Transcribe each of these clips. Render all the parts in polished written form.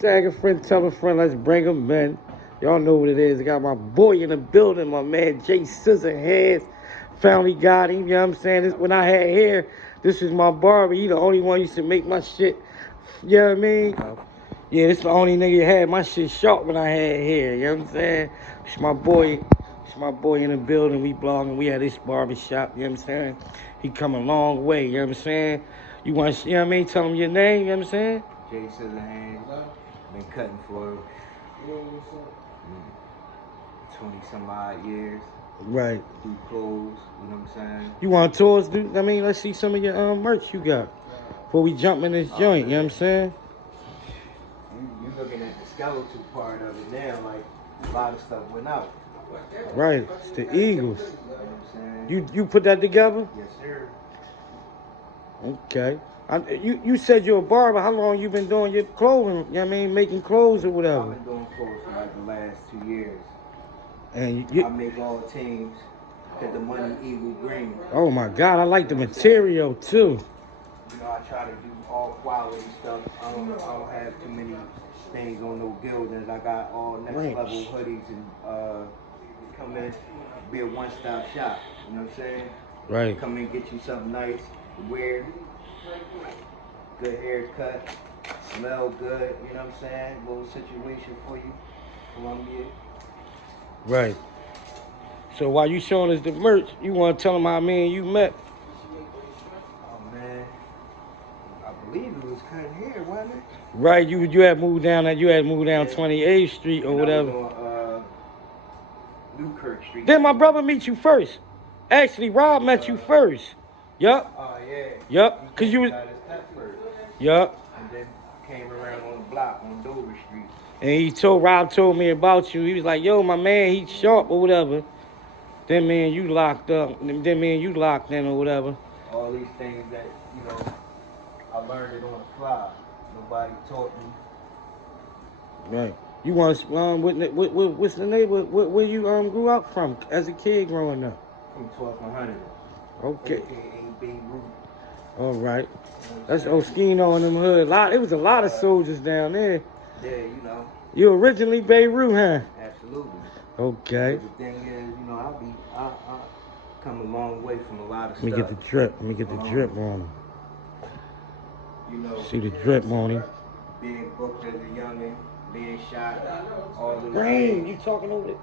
Tag a friend, tell a friend, let's bring him in. Y'all know what it is. I got my boy in the building, my man Jay Scissorhands. Finally got him, you know what I'm saying? This, when I had hair, this is my barber. He the only one used to make my shit, you know what I mean? Yeah, this the only nigga had my shit sharp when I had hair, you know what I'm saying? It's my boy in the building. We blogging, we had this barber shop, you know what I'm saying? He come a long way, you know what I'm saying? You want, you know what I mean? Tell him your name, you know what I'm saying? Jay Scissorhands, been cutting for 20 some odd years. Right. Do clothes, you know what I'm saying? You want tours, dude? I mean, let's see some of your merch you got before we jump in this joint, you know what I'm saying? You looking at the skeletal part of it now, like a lot of stuff went out. Right. It's the Eagles. You know what I'm saying? You put that together? Yes, sir. Okay. You said you're a barber. How long you been doing your clothing? You know what I mean? Making clothes or whatever. I've been doing clothes for like the last 2 years. And I make all teams because the money eagle green. oh my God, I like the material too. You know, I try to do all quality stuff. I don't have too many things on no buildings. I got all next level hoodies and come in, be a one-stop shop. You know what I'm saying? Right. Come in, get you something nice to wear, good haircut, smell good. You know what I'm saying? Little situation for you, Columbia. Right. So while you showing us the merch, you want to tell them how me and you met? Oh man, I believe it was cutting hair, wasn't it? Right. You had moved down 28th Street or whatever. I was on Newkirk Street. Then my brother meet you first. Actually, Rob met you first. Yup. Oh yeah. Yup. Cause you was. Got his cut first. Yup. And then came around on the block on Dover Street. And Rob told me about you. He was like, yo, my man, he's sharp or whatever. Then me and you locked up. Then me and you locked in or whatever. All these things that, you know, I learned it on the fly. Nobody taught me. Right. You want what's the neighborhood? Where you grew up from as a kid growing up? From 1200. Okay. AKA Beirut. All right. That's Oskino in them hood. It was a lot of soldiers down there. Yeah, you know. You originally Beirut, huh? Absolutely. Okay. But the thing is, you know, I come a long way from a lot of stuff. Let me get the drip. Let me get the drip on him. You know. See the drip on him. Being booked as a youngin', being shot, all the Rain, you talking over it?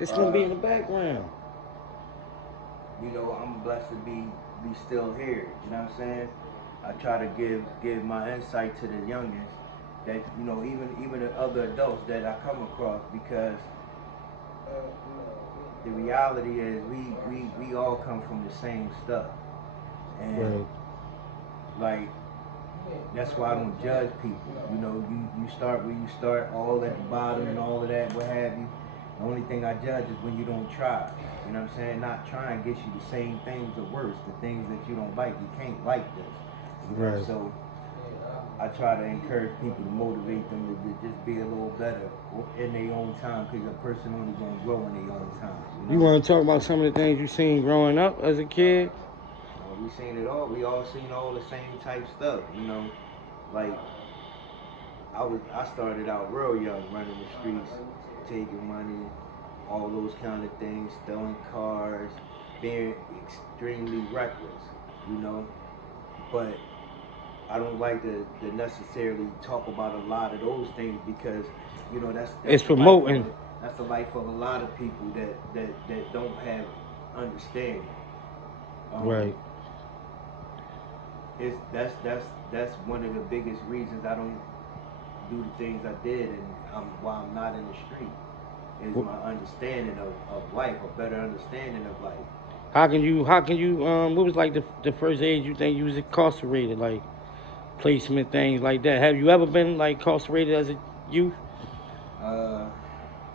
It's gonna be in the background. You know, I'm blessed to be still here. You know what I'm saying? I try to give my insight to the youngins that, you know, even the other adults that I come across, because the reality is we all come from the same stuff. And like, that's why I don't judge people. You know, you start where you start, all at the bottom and all of that, what have you. The only thing I judge is when you don't try. You know what I'm saying? Not trying gets you the same things or worse. The things that you don't like, you can't like this. You know? So I try to encourage people to motivate them to just be a little better in their own time, because a person only gonna grow in their own time. You want to talk about some of the things you seen growing up as a kid? We seen it all. We all seen all the same type stuff. You know, like I started out real young, running the streets, taking money, all those kind of things, stealing cars, being extremely reckless, you know. But I don't like to necessarily talk about a lot of those things, because, you know, that's it's promoting. That's the life of a lot of people that don't have understanding. Right. That's one of the biggest reasons I don't do the things I did, and why I'm not in the street, is my understanding of life, a better understanding of life. How can you what was like the first age you think you was incarcerated, like placement, things like that? Have you ever been like incarcerated as a youth?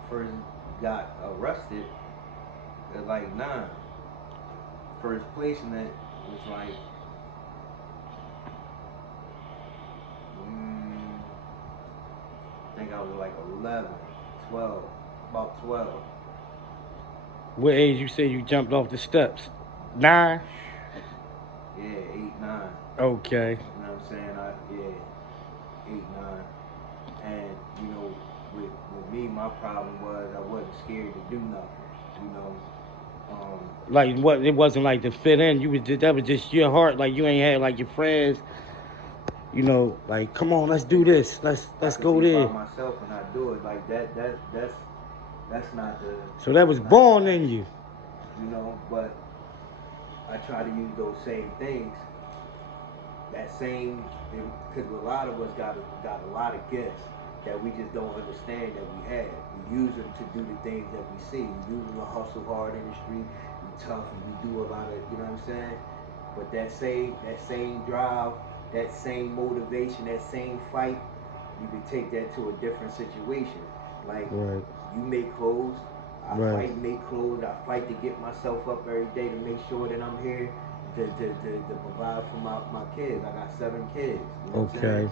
First got arrested at like 9. First placement was like I think I was like 11, 12, about 12. What age you say you jumped off the steps? 9? Yeah, 8, 9. Okay. You know what I'm saying? 8, 9. my problem was I wasn't scared to do nothing. You know, Like what? It wasn't like to fit in. You was just, that was just your heart. Like you ain't had like your friends. You know, like come on, let's do this. I Let's could go be by there. myself and I do it like that. That's not the So that was that's not the born in package. you. You know, but I try to use those same things, that same, because a lot of us got a lot of gifts that we just don't understand that we have. We use them to do the things that we see. We use them to hustle hard in the street. We tough and we do a lot of, you know what I'm saying? But that same drive, that same motivation, that same fight, you can take that to a different situation. Like Right. you make clothes, I Right. fight and make clothes. I fight to get myself up every day to make sure that I'm here to provide for my kids. I got 7 kids. You know what I'm saying?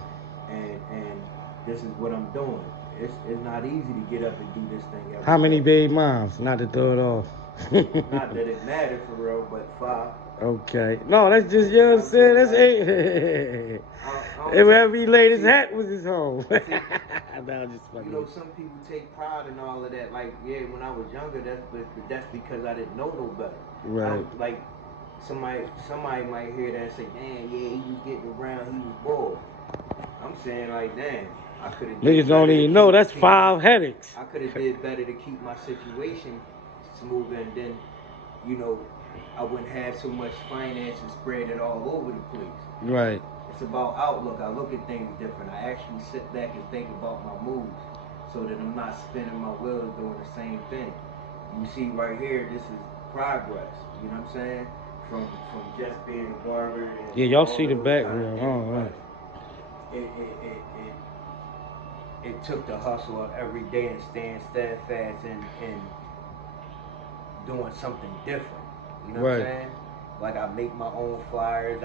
Okay. And this is what I'm doing. It's not easy to get up and do this thing How every many day. baby moms? Not to throw it off. Not that it mattered for real, but 5. Okay. No, that's just, you know what You know I'm what I'm saying? saying? That's Like it. I don't take Wherever he laid his see hat was his home. see No, I'm just you fucking know, with some people take pride in all of that. Like, yeah, when I was younger, that's because I didn't know no better. you. I Right. don't like somebody might hear that and say, "Man, yeah, he was getting around, he was bored." I'm saying like, damn, I could have Niggas did don't better to even know that's keep my 5 headaches. I could have did better to keep my situation smoother, and then you know I wouldn't have so much finances spread it all over the place. Right. It's about outlook. I look at things different. I actually sit back and think about my moves so that I'm not spinning my wheels doing the same thing. You see right here, this is progress. You know what I'm saying? From just being a barber Yeah, and y'all all see of the those kind of background. things, Oh, right. but it took the hustle of every day and staying steadfast and doing something different. You know what I'm Right. saying? Like I make my own flyers.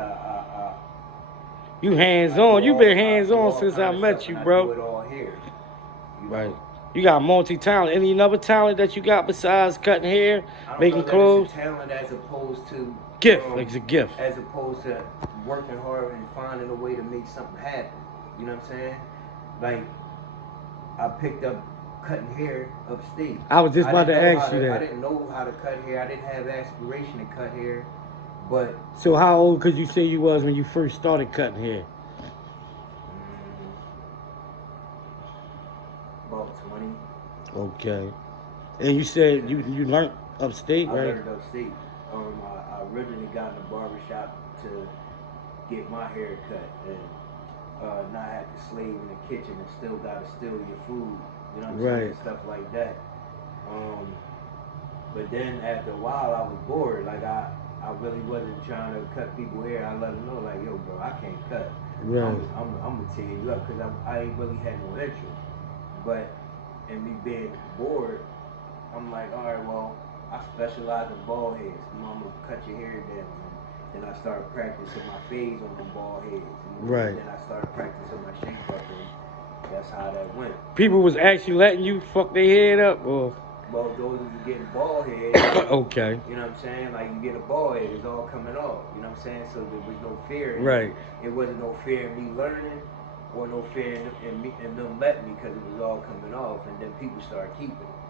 You hands on. You been I hands do on all since I kind of stuff, met you, and I do bro. it all here. You Right. know, You got multi talent. Any other talent that you got besides cutting hair, I don't know making that it's a clothes? talent Gift. Like it's a gift. as opposed to working hard and finding a way to make something happen. You know what I'm saying? Like I picked up cutting hair upstate. I was just about to ask you I that. didn't know how to cut hair. I didn't have aspiration to cut hair, but So how old could you say you was when you first started cutting hair? about 20. Okay. And you said Yeah. you learned upstate, I right? learned upstate. I originally got in the barbershop to get my hair cut and not have to slave in the kitchen and still gotta steal your food. You know what I'm saying? Right. Stuff like that. Um, but then after a while, I was bored. Like I really wasn't trying to cut people hair. I let them know, like, yo, bro, I can't cut. Right. I'm gonna tear you up because I ain't really had no interest. But and me being bored, I'm like, all right, well, I specialize in bald heads. I'm gonna cut your hair down. And then I started practicing my fades on them bald heads. You know, and Right. then I started practicing my shape up, and that's how that went. People was actually letting you fuck their head up, or Well, those who was getting bald heads, okay. you know what I'm saying? Like you get a bald head, it's all coming off. You know what I'm saying? So there was no fear in it. Right. It wasn't no fear in me learning, or no fear in me and them letting me because it was all coming off, and then people started keeping it.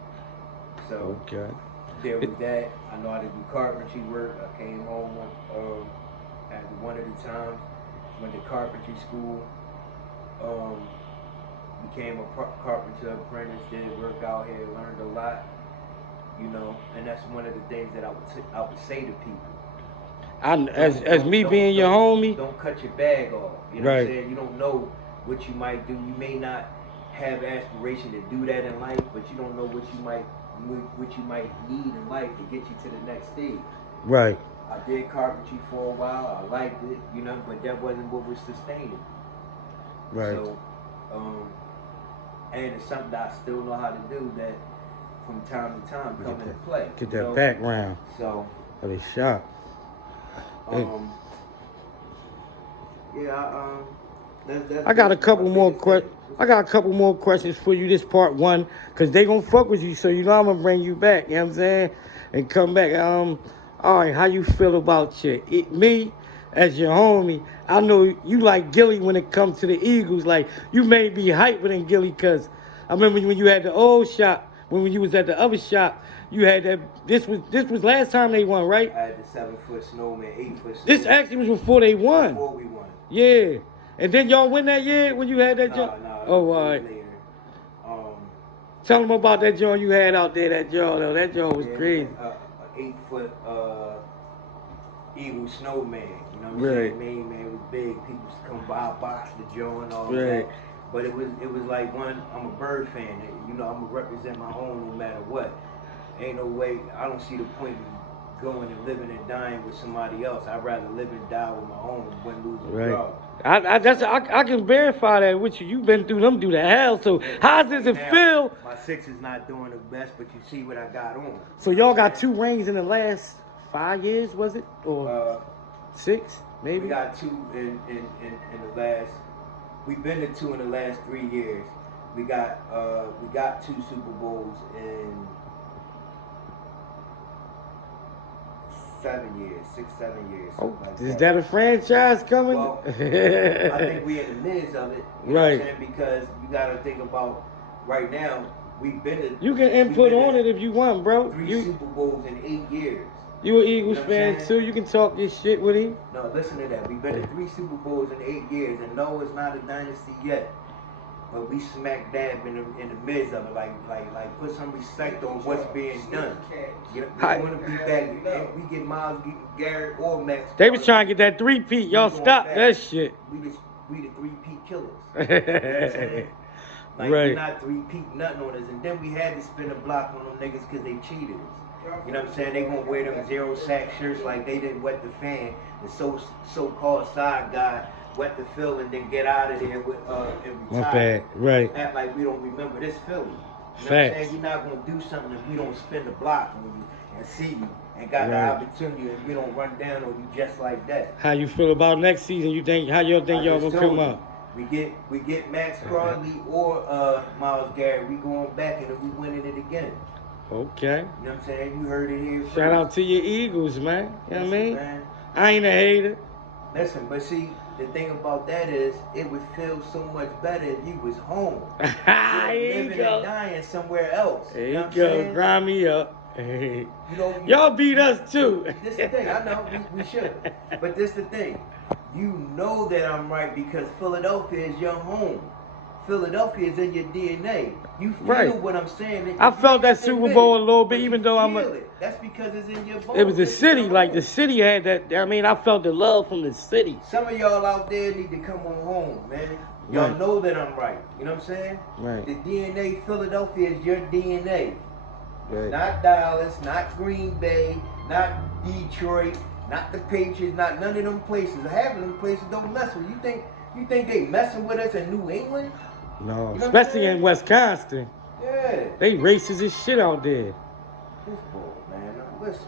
So Okay. there was that. I know how to do carpentry work. I came home after one of the times, went to carpentry school, um, became a carpenter apprentice, did work out here, learned a lot, you know, and that's one of the things that I would say to people. As me being your homie, Don't cut your bag off. You know what I'm right, saying? You don't know what you might do. You may not have aspiration to do that in life, but you don't know what you might need in life to get you to the next stage. right, I did carpentry for a while. I liked it, you know, but that wasn't what was sustaining me. right. So, um, and it's something that I still know how to do that from time to time come into play. Get You that know, background so of the shop. And um, yeah, that's I got a basically my couple more biggest thing. questions. I got a couple more questions for you. This part one, cause they gonna fuck with you, so you know I'm gonna bring you back. You know what I'm saying? And come back. All right. How you feel about me as your homie? I know you like Gilly when it comes to the Eagles. Like you may be hyper than Gilly, cause I remember when you had the old shop. When you was at the other shop, you had that. This was last time they won, right? I had the 7-foot snowman, 8-foot snowman. This actually was before they won. Before we won. Yeah. And then y'all win that year when you had that joint? Nah, Oh, all right. later. Tell them about that joint you had out there, that joint, though. That joint was crazy. 8-foot Eagle snowman. You know what I'm Right. saying? Main man was big. People used to come by, box the joint and all Right. that. But it was like I'm a Bird fan. You know, I'm gonna represent my home no matter what. Ain't no way. I don't see the point in going and living and dying with somebody else. I'd rather live and die with my own than win, lose, and Right. draw. I can verify that with you. You've been through the hell. So how does it feel? My six is not doing the best, but you see what I got on. So y'all got 2 rings in the last 5 years, was it? Or 6, maybe? We got 2 in the last. We've been to 2 in the last 3 years. We got 2 Super Bowls in 7 years, 6, 7 years. Oh, Like is that a franchise coming? Well, I think we're in the midst of it. You know Right. what I'm saying? Because you got to think about right now. We've been to. You can input on it if you want, bro. 3 Super Bowls in 8 years. You an Eagles You know what I'm fan saying? too. You can talk this shit with him. No, listen to that. We've been to 3 Super Bowls in 8 years, and no, it's not a dynasty yet. But we smack dab in the midst of it, like put some respect on what's being done. We want to be back. If we get Miles Garrett or Max. They was trying to get that 3-peat. Y'all stop that shit. We the 3-peat killers. You know what I'm saying? Like, Right. we're not 3-peat nothing on us. And then we had to spin a block on them niggas because they cheated us. You know what I'm saying? They gonna wear them 0 sack shirts like they didn't wet the fan. The so-called side guy wet the field and then get out of there with and retire. My bad. Right. Act like we don't remember this Philly. You know Facts. what I'm saying? You're not gonna do something if we don't spin the block on you and see you and got the Right. opportunity and we don't run down on you just like that. How you feel about next season? How y'all think y'all gonna come out? We get Max Crosby or Miles Garrett. We going back and then we winning it again. Okay. You know what I'm saying? You heard it here first. Shout out to your Eagles, man. You know what I mean? Man. I ain't a hater. Listen, but see, the thing about that is, it would feel so much better if you was home. There you living go. and dying somewhere else. There you know you what I'm go. saying? Grind me up. You know, Y'all beat us too. This the thing. I know we should, but this the thing. You know that I'm right because Philadelphia is your home. Philadelphia is in your DNA. You feel Right. what I'm saying. I felt that Super Bowl a little bit, But even you though I'm feel it. That's because it's in your bones. It was the It's city, your like home. the city had that. I mean, I felt the love from the city. Some of y'all out there need to come on home, man. Y'all Right. know that I'm right. You know what I'm saying? Right. The DNA, Philadelphia is your DNA. Right. Not Dallas, not Green Bay, not Detroit, not the Patriots, not none of them places. Half of them places don't mess with you. You think they messing with us in New England? No, You know what I'm especially saying? in Wisconsin. Yeah. They racist as shit out there. This bull, man. Now listen.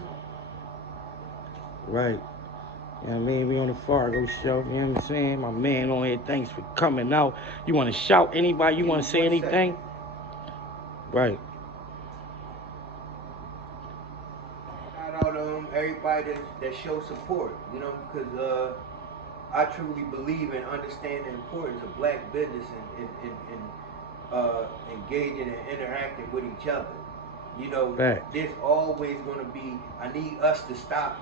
Right. You know what I mean? We on the Fargo show, you know what I'm saying? My man on here, thanks for coming out. You want to shout anybody? You want to say One anything? Right. Shout out everybody that shows support, you know, because I truly believe and understand the importance of black business and engaging and interacting with each other. You know, Facts. there's always going to be, I need us to stop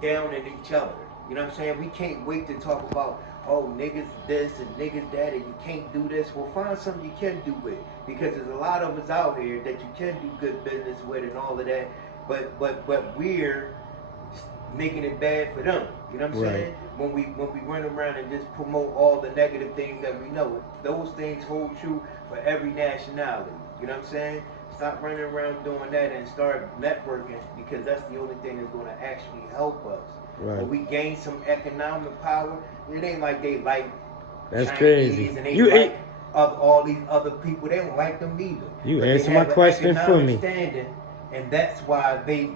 downing each other. You know what I'm saying? We can't wait to talk about, oh, niggas this and niggas that, and you can't do this. Well, find something you can do with, because there's a lot of us out here that you can do good business with and all of that, but we're making it bad for them. You know what I'm Right. saying? When we run around and just promote all the negative things that we know, those things hold true for every nationality. You know what I'm saying? Stop running around doing that and start networking, because that's the only thing that's going to actually help us. Right. When we gain some economic power, it ain't like they like That's Chinese crazy. and they You like ain't- of all these other people. They don't like them either. You But they answer my have an question for economic me. standing, and that's why they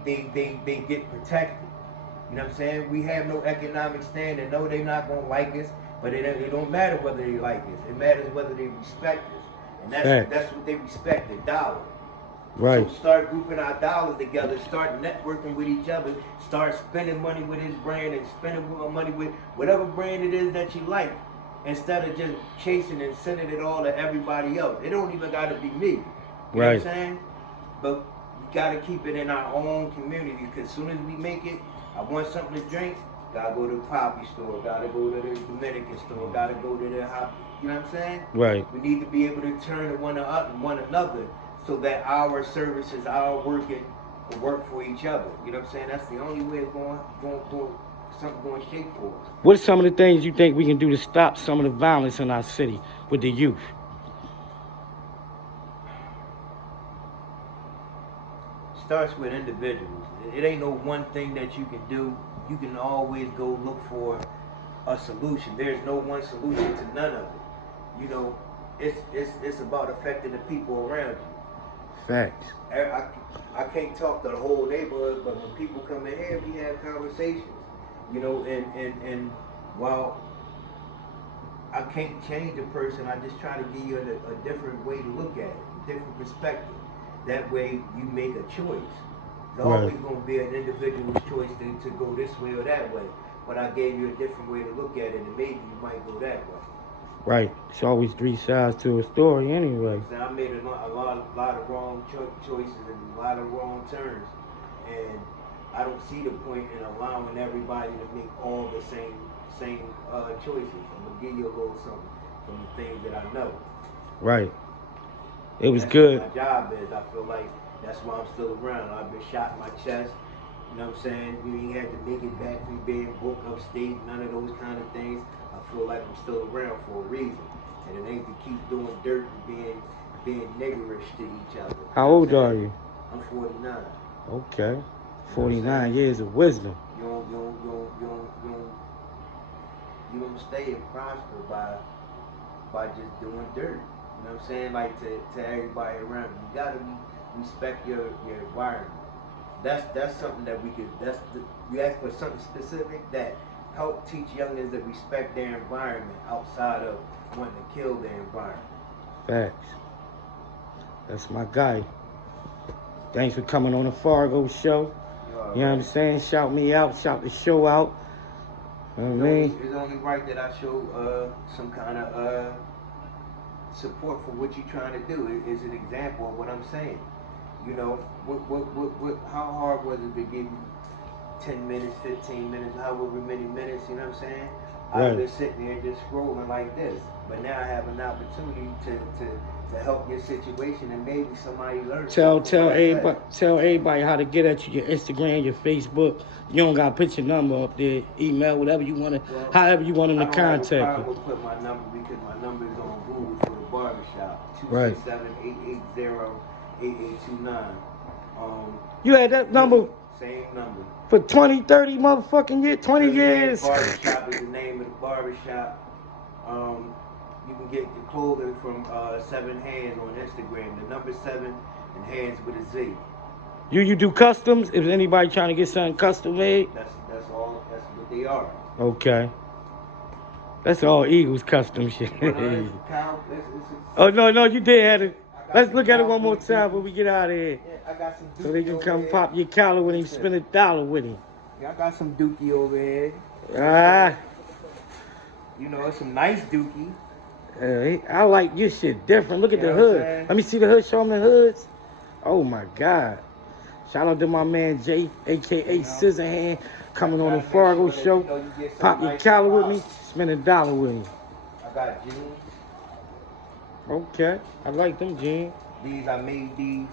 get protected. You know what I'm saying? We have no economic standing. No, they're not gonna like us, but it don't matter whether they like us. It matters whether they respect us, and Facts. that's what they respect, the dollar. Right. So start grouping our dollars together, start networking with each other, start spending money with his brand and spending money with whatever brand it is that you like. instead of just chasing and sending it all to everybody else. It don't even got to be me. You know what I'm Right. saying? But we got to keep it in our own community, because as soon as we make it, I want something to drink, gotta go to the poppy store, gotta go to the Dominican store, gotta go to the hop. You know what I'm saying? Right. We need to be able to turn to one another, so that our services, our working, will work for each other. You know what I'm saying? That's the only way it's going something going to shape for us. What are some of the things you think we can do to stop some of the violence in our city with the youth? Starts with individuals. It ain't no one thing that you can do. You can always go look for a solution. There's no one solution to none of it. You know, it's about affecting the people around you. Facts. I can't talk to the whole neighborhood, but when people come in here, we have conversations. You know, and while I can't change a person, I just try to give you a different way to look at it, a different perspective. That way you make a choice. It's always going to be an individual's choice to go this way or that way. But I gave you a different way to look at it, and maybe you might go that way. Right. It's always three sides to a story anyway. So I made a lot of wrong choices and a lot of wrong turns. And I don't see the point in allowing everybody to make all the same choices. I'm going to give you a little something from the things that I know. Right. It was That's good. what my job is. I feel like that's why I'm still around. I've been shot in my chest. You know what I'm saying? You ain't had to make it back from being booked upstate, none of those kind of things. I feel like I'm still around for a reason. And it ain't to keep doing dirt and being niggerish to each other. How old are you? I'm 49. Okay. 49 years of wisdom. You don't stay and prosper by just doing dirt. You know what I'm saying? Like to everybody around you. You gotta respect your environment. That's something that we could. You ask for something specific that help teach youngins to respect their environment outside of wanting to kill their environment. Facts. That's my guy. Thanks for coming on the Fargo show. You know what I'm saying? Shout me out, shout the show out. You know what I mean? It's only right that I show some kind of support for what you're trying to do. It's an example of what I'm saying. You know, how hard was it to give you 10 minutes, 15 minutes, however many minutes, you know what I'm saying? I've been sitting there just scrolling like this. But now I have an opportunity to help your situation, and maybe somebody learns Tell something from what I said. everybody how to get at you, your Instagram, your Facebook. You don't gotta put your number up there, email, whatever you wanna, Well, however you want them to I don't have a contact problem you. with putting my number, because my number is on Google for the barbershop. Right. 267-880-8829. You had that number Same number. for 20, 30 motherfucking years, 20 years. Barbershop is the name of the barbershop. You can get the clothing from 7Hands on Instagram. The number 7 and Hands with a Z. You do customs? If anybody trying to get something custom made? That's all. That's what they are. Okay. That's all Eagles custom shit. Oh, no, you did have it. Let's look at it one more time before we get out of here. Yeah, I got some Dookie So they can come over pop your collar with him, spend $1 with him. Yeah, I got some Dookie over here. Ah. You know, it's some nice Dookie. I like your shit different. Look at the hood. Let me see the hood. Show them the hoods. Oh, my God. Shout out to my man Jay, a.k.a. Scissorhands, coming on the Fargo show. Pop your collar with me, spend $1 with me. I got jeans. Okay. I like them jeans. These, I made these.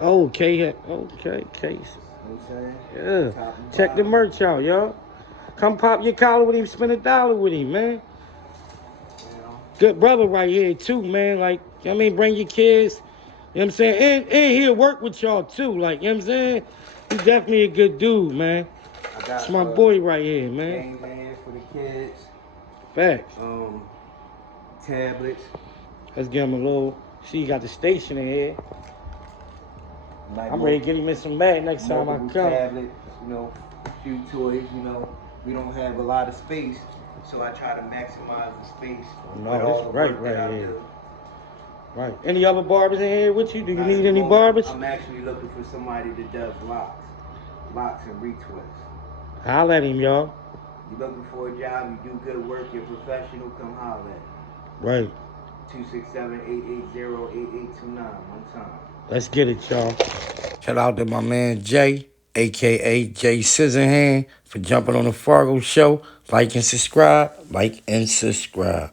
Okay, case. You know what I'm saying? Yeah. Check the merch out, y'all. Come pop your collar with him, spend $1 with him, man. Good brother right here, too, man. Like, you know what I mean? Bring your kids. You know what I'm saying? And he'll work with y'all, too. Like, you know what I'm saying? He's definitely a good dude, man. That's my boy right here, man. Game man for the kids. Facts. Tablets. Let's give him a little. See, you got the station in here. I'm ready to get him in some mag next time I come. Tablets, you know, a few toys, you know. We don't have a lot of space, so I try to maximize the space. No, that's right here. Right. Any other barbers in here with you? Do you need any barbers? I'm actually looking for somebody that does locks and retwists. Holla at him, y'all. You're looking for a job, you do good work, you're professional, come holler at me. Right. 267-880-8829. One time. Let's get it, y'all. Shout out to my man Jay, a.k.a. Jay Scissorhands, for jumping on the Fargo show. Like and subscribe. Like and subscribe.